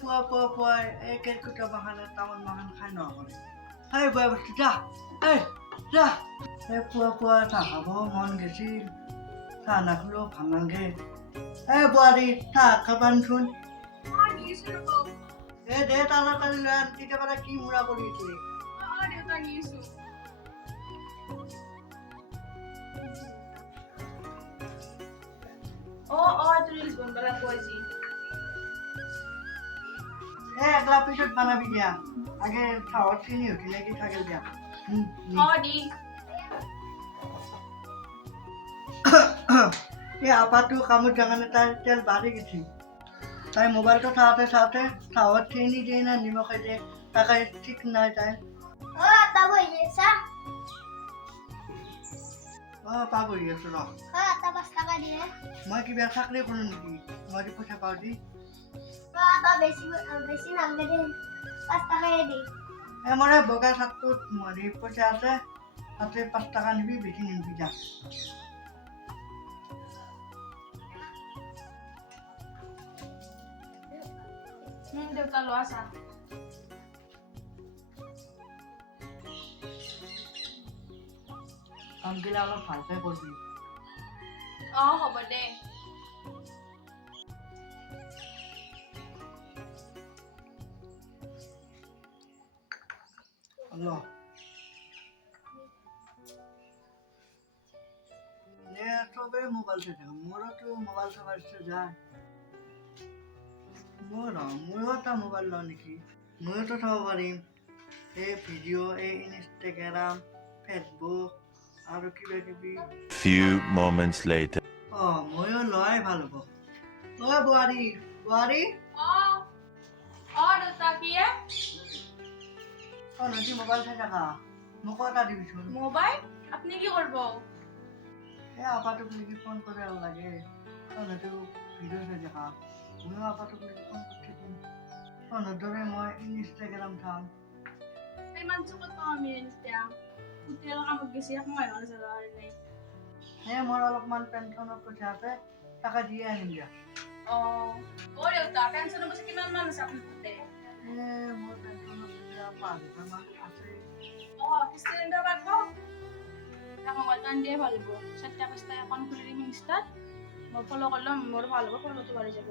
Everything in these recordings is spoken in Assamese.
পুৱা এই কেৰকুটা বাগানে তামোল বাগান খাই নকৰে বুৱা বস্তু যা যা পুৱা চাহ খাব মন গৈছিল চাহ নাখালেও ভাল নালাগে বোৱাৰী চাহ খাবানচোন দে তাড়াতাড়ি লৈ আন কেতিয়াবা কি মুৰা কৰি আছিলি একলা পিছত বানাবি দিয়া আগে চাহত চিনি উঠিলে কি থাকিল দিয়া এই আপাটো কামত জাগানে তাই তেল বাঢ়ি গেছি তাই মোবাইলটো চাওঁতে চাহত চেনি দিয়ে না নিমখে দিয়ে তাকে ঠিক নাই তাই পাব আছো মই কিবা চাকৰি কৰোঁ নেকি মই পইচা পাওঁ দি মোৰ বগা চাকটোত পইচা আছে তাতে 5 টকা নিবি বেছি নিবি যা দেউতা লোৱা চাহ কামগিলা অলপ ভালকে কৰিবি হ'ব দে চবেই মোবাইল চাই থাকে মোৰোতো মোবাইল চাব ইচ্ছা যায় ময়ো এটা মোবাইল লওঁ নেকি ময়োতো চাব পাৰিম এই ভিডিঅ' এই ইনষ্টাগ্ৰাম ফেচবুক আৰু কিবা কিবি Few moments later. ময়ো লোৱাই ভাল হ'ব বোৱাৰী দেউতা কি নদী মোবাইল চাই থাকা মোকো এটা দিবিচোন মোবাইল আপনি কি করব আপাটোক লাগি ফোন করে লাগে নদী ভিডিঅ' চাই থাকা ময়ো আপাটোক লাগি ফোন কৰি থাকিম নদৰে মই ইনষ্টাগ্ৰাম চাম ইমান চকত আমি এতিয়া হোটেল কামত গেছি সময় হোৱা নাছিল মোৰ অলপমান পেঞ্চনৰ পইচা আছে টাকা দিয়ে আনিম দিয়া দেউতা পেঞ্চনৰ পইচা কিমান মান আছে আপোনাৰ তাতে মোৰ পেঞ্চনৰ পইচা 5,000 মান আছে ষ্টুডেণ্টৰ পাব মোবাইলটো আনি দিয়ে ভাল হ'ব 7টা-5টা একাউণ্ট খুলি দিম ইনষ্টাত মই ফ'ল' কৰিলে মোৰ ভাল হ'ব ফ'ল'টো বাঢ়ি যাব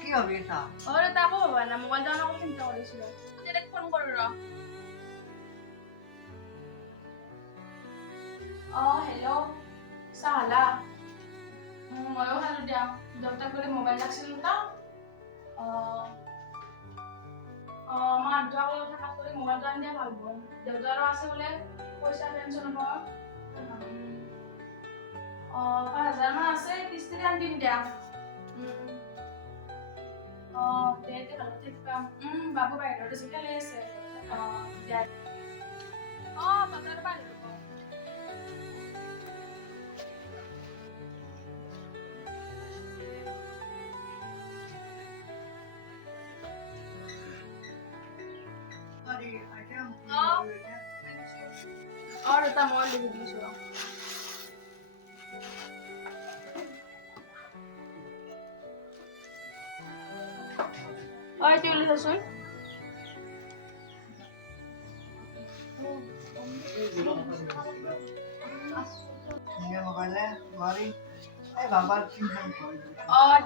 কি ভাবি আছা দেউতা একো ভবা নাই মোবাইলটো আনকো চিন্তা কৰিছিলোঁ তেতিয়া ফোন কৰোঁ হেল্ল' চাহ খালা ময়ো খালোঁ দিয়া দেউতাক বোলে মোবাইল লাগছিল এটা মা দেউতাক কথা কৰি মোবাইলটো আনি দিয়া ভাল হ'ব দেউতাৰো আছে বোলে পইচা পেঞ্চন হ'ব 5,000 মান আছে কিস্তিৰে আনি দিম দিয়া দে ঘৰতে কাম বাবু বাহিৰতে খেলি আছে বজাৰ বাহিৰ দেউতা মই লিখি দিছোঁ তুই লিখাচোন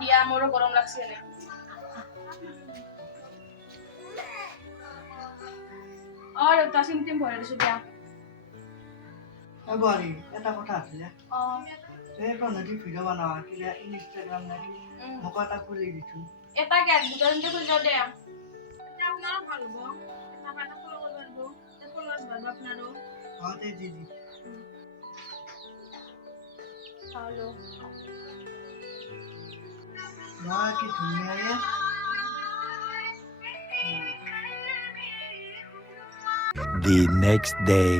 দিয়া মোৰো গৰম লাগছে এনে দেউতা চিমটিম ভৰাই দিছোঁ দিয়া বোৱাৰী এটা কথা আছিলে নদী ভিডিঅ' বনাওঁ কিবা ইনষ্টাগ্ৰাম নাকি মোকো এটা খুলি দিছোঁ এটা কে দুটা তিনটা খুলি যাও দে আপনারও ভালো হবো এটা ফলো করব ফলোয়ার্স বাড়বে আপনারও দে দিদি ভালো কি ধুনীয়া The next day.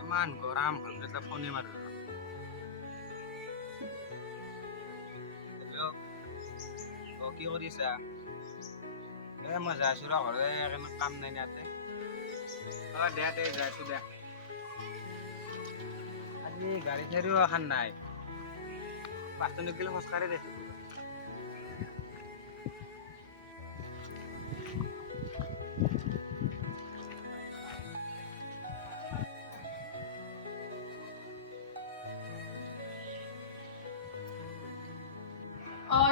ইমান গৰম হ'ল এটা ফোনে মাৰো হেল্ল' কি কৰিছা মই যাই আছো ঘৰতে কাম নাই ইয়াতে দে যাই আছো দে আজি গাড়ী চাড়ীও এখন নাই বাস্তু নিকিলে খোজকাঢ়ি দেখো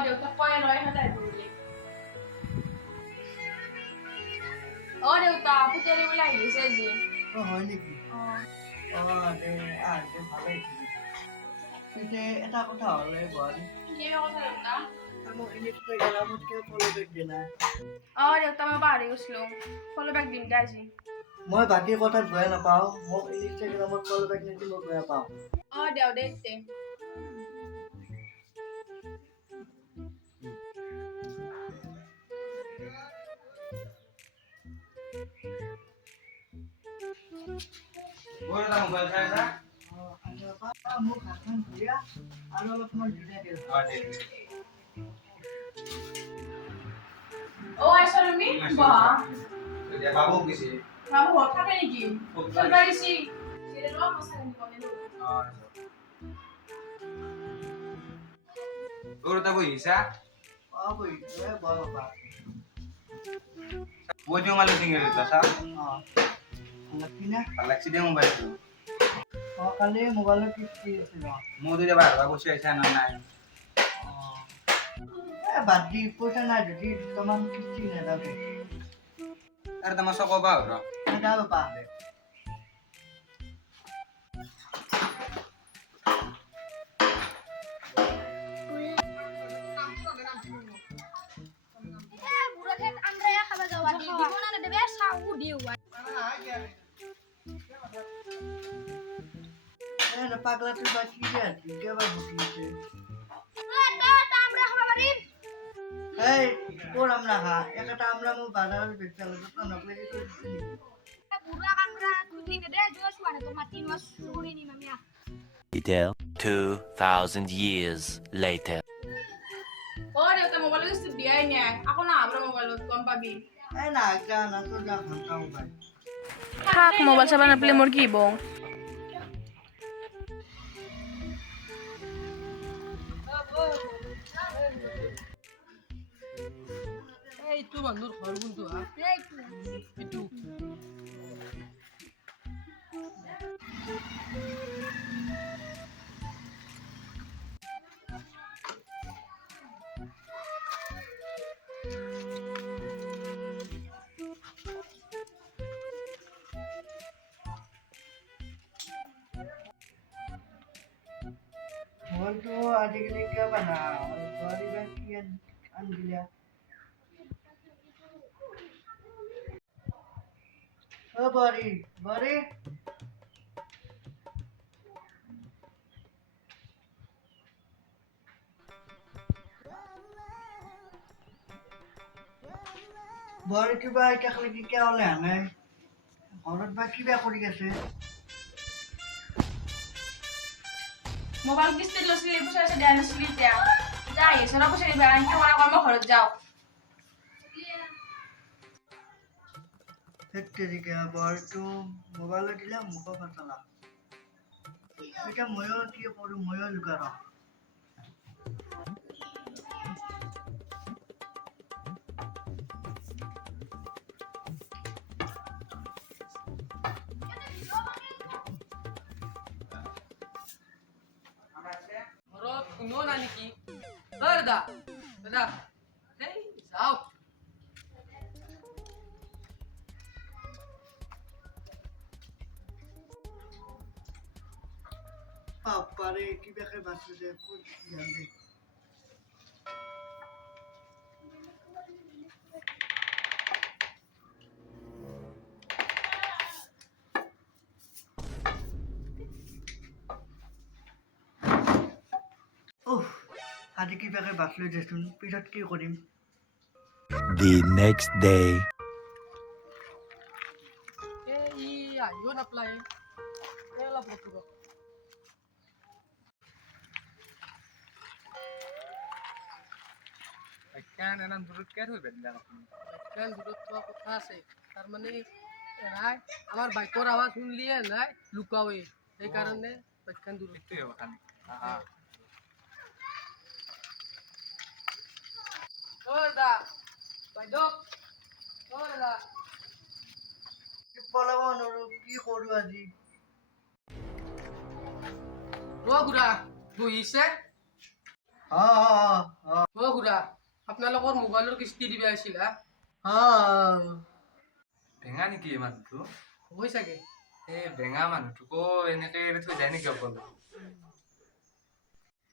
দেউতাক কৈ লৈ সদায় বুলি দেউতা পুতেৰি বোলে আহিছে আজি হয় নেকি দে ভালেই পিছে এটা কথা হ'লে বোৱাৰী কি কথা দেউতা মোক ইলেক্ট্ৰিক ফলো বেগ দিয়া নাই দেউতা মই পাহৰি গৈছিলো ফলো বেগ দিম দে আজি মই বাকী কথাত বেয়া নাপাওঁ মোক ইনষ্টাগ্ৰামত ফলো বেগ নিদি মই বেয়া পাওঁ দেও দে তে বড় দাম মোবাইল চাইছা মোক হাতখন ধুইয়া আৰু অলপমান ভিজাই দিওঁ দে আইছা তুমি বাহ এতিয়া বাবু গেছি বাবু ঘৰত থাকে নেকি চলবা গেছি লো মছা নিকনে বড় দা বইছা বই বাবা বইও মালে সিঙ্গে দিতা সা লাগছিনে লাগছি দে মোবাইল কালি মোবাইলত কিস্তি আছিল মো দুইটা বারবার বসে আইছা না নাই বাদ দি পইচা নাই যদি তোমার কিস্তি নেদাবে আরে তোমার সক বা হলো নেদাবে পা পাগলা তুই বা কি আছিস কেবার বুঝিয়েছে এই কোন আমরা হা একটা আমরা মু বাজার বেচতে লাগবে তো নকলে তো Detail 2,000 years later. দেউতা মোবাইল কিস্তি দিয়াই নাই আকৌ না আবার মোবাইলত গম পাবি এই না যা না তো যা ভাঙা মোবাইল থাক মোবাইল চাবা নাপলে মোর কি হব এইটো মানুহৰ ঘৰ কোনটো হা এইটো मोबाइल तो आजकल क्या बना सॉरी बैग की अन दिया ओ बड़ी बड़ी बड़ी की बात क्या लगी क्या होने हमें औरत बात की बात करी कैसे মোবাইল কিস্তি লৈছিলি পইচা আছে দিয়া নাছিলি এতিয়া যাই চৰা পইচা দিবা আনকি কৰা কৰ্ম ঘৰত যাও तेरी क्या बार तो मोबाइल दिला मुख फसला এটা ময়ো কি কৰো ময়ো লুকা ৰ ঘৰত কোনো নাই নেকি দাদা দাদা এই যাওক পাপাৰে কিবা খাই বাচিছে ক'ত জানে আজি কিবাকে বাচলৈ দেচোন পিছত কি কৰিম The next day. এই আহিও নাপলাই এই অলপ ৰখিব কেন এনা দূৰত কে থৈ বেন্দা কেন দূৰত থোৱা কথা আছে তাৰমানে নাই আমাৰ বাইকৰ আৱাজ শুনলিয়ে নাই লুকাওৱে সেইকাৰণে বাইকখন দূৰত এইটোৱে কথা নেকি দাদা বাইদেউ দাদা পলাব নোৱাৰো কি কৰো আজি খুড়া বহিছে খুড়া আপোনালোকৰ মোবাইলৰ কিস্তি দিব আহিছিল বেঙা নেকি এই মানুহটো হৈ চাগে এই বেঙা মানুহটোকো এনেকে এৰি থৈ যায় নেকি অকল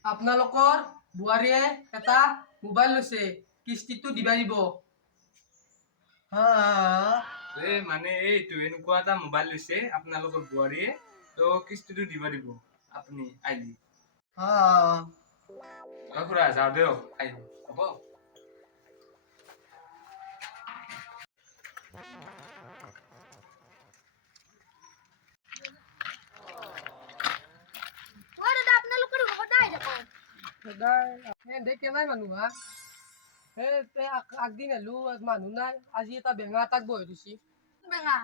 আপোনালোকৰ বোৱাৰীয়ে এটা মোবাইল লৈছে কিস্তিটো দিবা দিব এই মানে এইটো এনেকুৱা এটা মোবাইল লৈছে আপোনালোকৰ বোৱাৰীয়ে তো কিস্তিটো দিব দিব আপুনি আহিলি খুড়া যাওঁ দিয়ক আহিব হ'ব দাদা কেনাই মানুহ হা আগদিন আহিলো মানুহ নাই আজি এটা বেঙা এটাক বহি দিছি বেঙা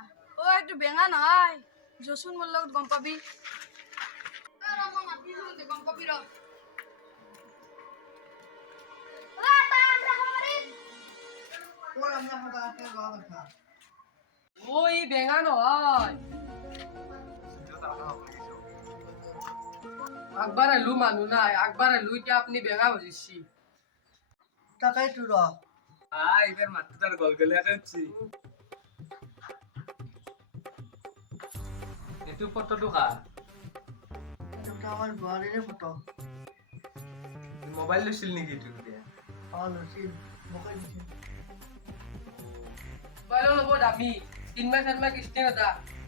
এইটো বেঙা নহয় জচোন মোৰ লগত গম পাবি গম পাবি ৰ ই বেঙা নহয় আগবাৰ আহিলো মানুহ নাই আগবাৰ আহিলো এতিয়া আপুনি বেঙা বুজিছি তাকেইতো ৰ এইবাৰ মাতটো তাৰ গলগলীয়াকে উঠছি এইটো ফটোটো কাৰ আমাৰ বোৱাৰীৰে ফটো মোবাইল লৈছিল নেকি এইটো তেতিয়া লৈছিল মোকে দিছিল মোবাইলৰ ল'ব দামী 3 মাহ 4 মাহ কিস্তি নদা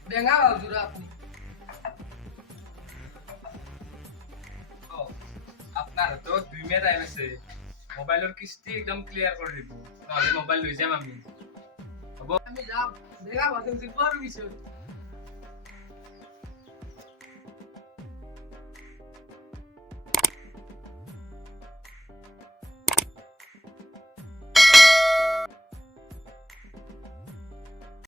বেঙা ভাবজোৰা আপুনি আপনাৰ হাতত 2 মাহ টাইম আছে মোবাইলৰ কিস্তি একদম ক্লিয়াৰ কৰি দিব নহলে মোবাইল লৈ যাম আমি হ'ব আমি যাম বেঙা ভাবজোৰা বৰ পিছত